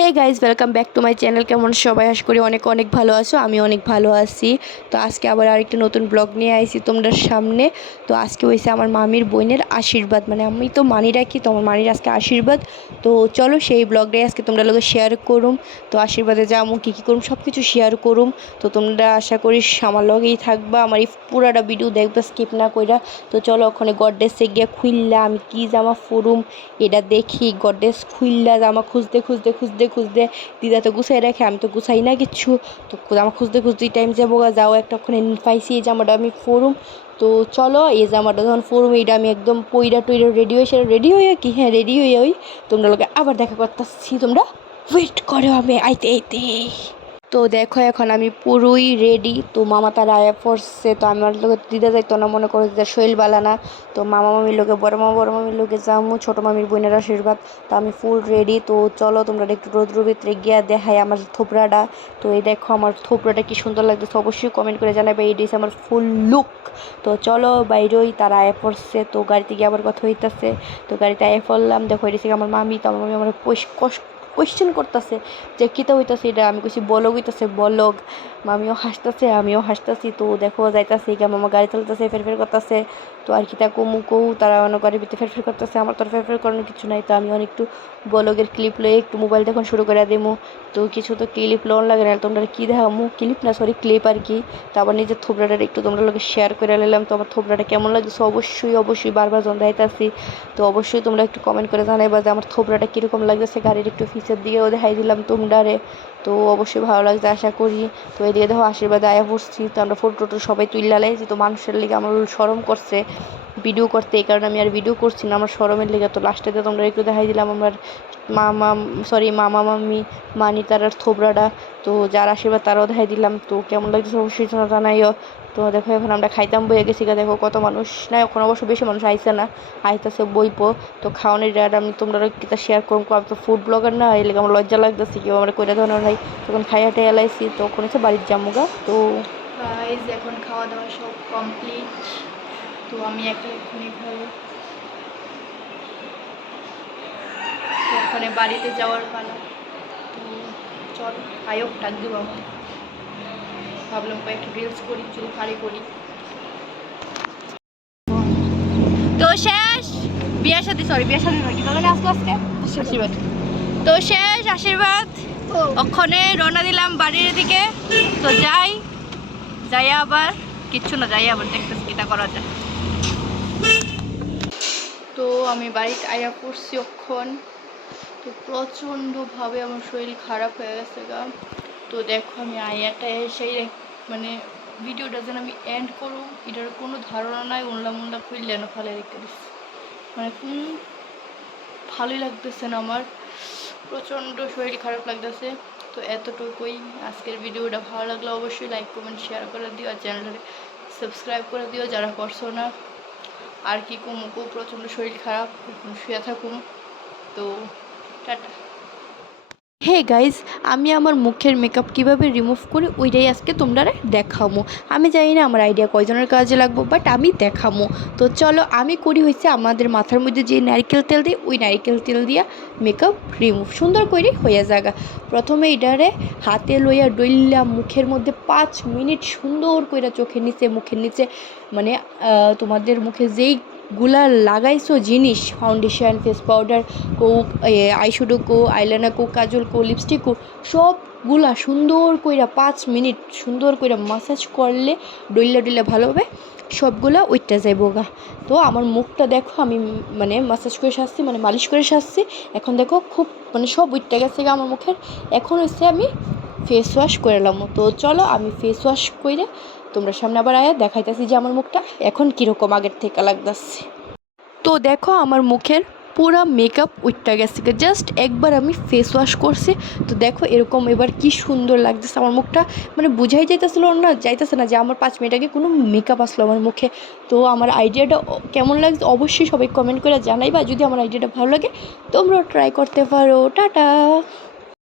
Hey guys welcome back to my channel. কেমন সবাই? আশা করি অনেক অনেক ভালো আছো। আমি অনেক ভালো আছি। তো আজকে আবার আরেকটা নতুন ব্লগ নিয়ে আইছি তোমাদের সামনে। তো আজকে হয়েছে আমার মামির বোনের আশীর্বাদ, মানে আমি তো মানি রাখি, তো আমার মানির আজকে আশীর্বাদ। তো চলো সেই ব্লগটাই আজকে তোমরা লোক শেয়ার করুম। তো আশীর্বাদে যাবো কী কী করুম সব কিছু শেয়ার করুম। তো তোমরা আশা করি আমার লগেই থাকবা, আমার এই পুরাটা ভিডিও দেখবা স্কিপ না কইরা। তো চলো ওখানে গডরেজে গিয়ে খুললা আমি কী জামা পরুম এটা দেখি। গডরেজ খুললা জামা খুঁজতে খুঁজতে খুঁজতে খুঁজতে দিদা তো গুছাই রাখে, আমি তো গুছাই না কিচ্ছু। তো জামা খুঁজতে খুঁজতে টাইম যাবো, যাও একটা ওখানে পাইছি এই জামাটা আমি পরুম। তো চলো এই জামাটা যখন পরুম এইটা আমি একদম পইরা টইরা রেডি হয়ে কি হ্যাঁ রেডি হয়ে ওই তোমরা লোকে আবার দেখা করতেছি। তোমরা ওয়েট করো আমি আইতে আইতে। তো দেখো এখন আমি পুরোই রেডি। তো মামা তার আয়া পড়ছে, তো আমার লোকে দিদা যাইতো না, মনে করো দিদার শরীর বালা না। তো মামা মামির লোকে বড় মামির লোকে যামু, ছোটো মামির বোনের আশীর্বাদ। তো আমি ফুল রেডি। তো চলো তোমরা একটু রোদ্র ভিতরে গিয়া দেখাই আমার থোপড়াটা। তো এই দেখো আমার থোপড়াটা কি সুন্দর লাগতেছে, অবশ্যই কমেন্ট করে জানাবে। এই ডিস আমার ফুল লুক। তো চলো বাইরেই তারা আয়া পড়ছে, তো গাড়িতে গিয়ে আবার কথা হইতেছে। তো গাড়িতে আয়া পড়লাম, দেখো এটি আমার মামি। তো আমার মামি আমার কোয়েশ্চেন করতেছে যে কীটা হইতাছে এটা। আমি কইছি বলগ হইতাছে বলগ। মামিও হাসতেছে আমিও হাসতেছি। তো দেখো যাইতাছে কেমন আমার গাড়ি চলতেছে, ফেরফের করতেছে। তো আর কি তা কমু তারা অনেক গাড়ির ভিতরে ফেরফের করতেছে, আমার তো ফেরফের করানোর কিছু নাই। তো আমি একটু বলগের ক্লিপ লয়ে একটু মোবাইল দেখুন শুরু করে দিমু। তো কিছু তো ক্লিপ লোন লাগে না, তোমরা কী দেখামু ক্লিপ না সরি ক্লিপ আর কি। তো আবার নিজের থোবড়াটা একটু তোমরা লোকে শেয়ার করে নিলাম। তো আমার থোবড়াটা কেমন লাগছে অবশ্যই বারবার যখন দেখাইতেছি। তো অবশ্যই তোমরা একটু কমেন্ট করে জানাইবা যে আমার থোবড়াটা কীরকম লাগতেছে। গাড়ির একটু ফিচের দিকেও দেখাই দিলাম তোমরারে। তো অবশ্যই ভালো লাগছে আশা করি। তো এদিকে দেখো আশীর্বাদে আয়া পড়ছি। তো আমরা ফটো টটো সবাই তুইলা লাইছি। তো মানুষের লিগে আমার শরম করছে ভিডিও করতে, এই কারণে আমি আর ভিডিও করছি না, আমার শরমের লেগে। তো লাস্টে তোমরা একটু দেখাই দিলাম আমার মামা মামি মানি তারার থোবড়াটা। তো যার আশীর্বাদ তারাও দেখাই দিলাম। তো কেমন লাগছে অবশ্যই জানাইও। তো দেখো এখন আমরা খাইতাম বইয়ে গেছি, দেখো কত মানুষ না, এখন অবশ্য বেশি মানুষ আইসে না, আইতেছে বইপো। তো খাওয়ানোর রেট আমি তোমরা কিতা শেয়ার করবো, আমি তো ফুড ব্লগার না, এই লেগে আমার লজ্জা লাগতেছে কেউ আমরা কইরা ধরনের নাই। তখন খাইয়াটে এলাইছি, তো ওখানে হচ্ছে বাড়ির জামুগা। তো এখন খাওয়া দাওয়া সব কমপ্লিট। তো আমি এখনই খাবো, ওখানে বাড়িতে যাওয়ার পালা। তো চল আয়োগ ডাক দেবো আমার, ভাবলাম কয়েকটা রিলস করি যদি পারি করি। তো শেষ বিয়ের সাথে নাকি তাহলে আজকে আশীর্বাদ। তো শেষ আশীর্বাদ ওখানে রওনা দিলাম বাড়ির দিকে। তো যাই আবার কিচ্ছু না, যাই আবার দেখতেছি কিটা করা যায়। তো আমি বাড়িতে আয়া পড়ছি অক্ষণ। তো প্রচণ্ডভাবে আমার শরীর খারাপ হয়ে গেছে গা। তো দেখো আমি আয়াটা সেই মানে ভিডিওটা যেন আমি এন্ড করুম এটার কোনো ধারণা নাই। উনলা খুললে না ফেলে রেখে দিচ্ছি, মানে ভালোই লাগতেছে না, আমার প্রচণ্ড শরীর খারাপ লাগতেছে। তো এতটুকুই আজকের ভিডিওটা। ভালো লাগলে অবশ্যই লাইক কমেন্ট শেয়ার করে দিও, আর চ্যানেলটাকে সাবস্ক্রাইব করে দিও যারা করছো না। আর কি কমুকো প্রচণ্ড শরীর খারাপ, এখন শুয়ে থাকুম। তো টাটা। হে গাইজ, আমি আমার মুখের মেকআপ কীভাবে রিমুভ করি ওইটাই আজকে তোমরা দেখামো। আমি জানি না আমার আইডিয়া কয়জনের কাজে লাগবো, বাট আমি দেখামো। তো চলো আমি করি হয়েছে আমাদের মাথার মধ্যে যে নারকেল তেল দিই ওই নারকেল তেল দিয়া মেকআপ রিমুভ সুন্দর করে হয়ে জায়গা। প্রথমে এটারে হাতে লইয়া ডইলা মুখের মধ্যে 5 মিনিট সুন্দর করে চোখের নিচে মুখের নিচে, মানে তোমাদের মুখে যেই গুলা লাগাইছো জিনিস, ফাউন্ডেশন ফেস পাউডার কো আইশ্যাডো কো আইলাইনার কো কাজল কো লিপস্টিক কো সবগুলা সুন্দর কইরা 5 মিনিট সুন্দর কইরা মাসাজ করলে ডইলা ভালোভাবে সবগুলা ওইটা যাইব গা। তো আমার মুখটা দেখো আমি মানে মাসাজ করে সাজছি, মানে মালিশ করে সাজছি। এখন দেখো খুব মানে সব উইটটা গেছে গা আমার মুখের। এখন হচ্ছে আমি ফেস ওয়াশ করে এলাম। তো চলো আমি ফেস ওয়াশ করে তোমরা সামনে আবার আয়া দেখাইতেছি যে আমার মুখটা এখন কীরকম আগের থেকে লাগতেছে। তো দেখো আমার মুখের পুরা মেকআপ উঠটা গেছে, জাস্ট একবার আমি ফেস ওয়াশ করছি। তো দেখো এরকম এবার কি সুন্দর লাগতেছে আমার মুখটা, মানে বুঝাই যাইতেছে না যে আমার 5 মিনিট আগে কোনো মেকআপ আসলো আমার মুখে। তো আমার আইডিয়াটা কেমন লাগছে অবশ্যই সবাই কমেন্ট করে জানাইবা। যদি আমার আইডিয়াটা ভালো লাগে তোমরাও ট্রাই করতে পারো। টাটা।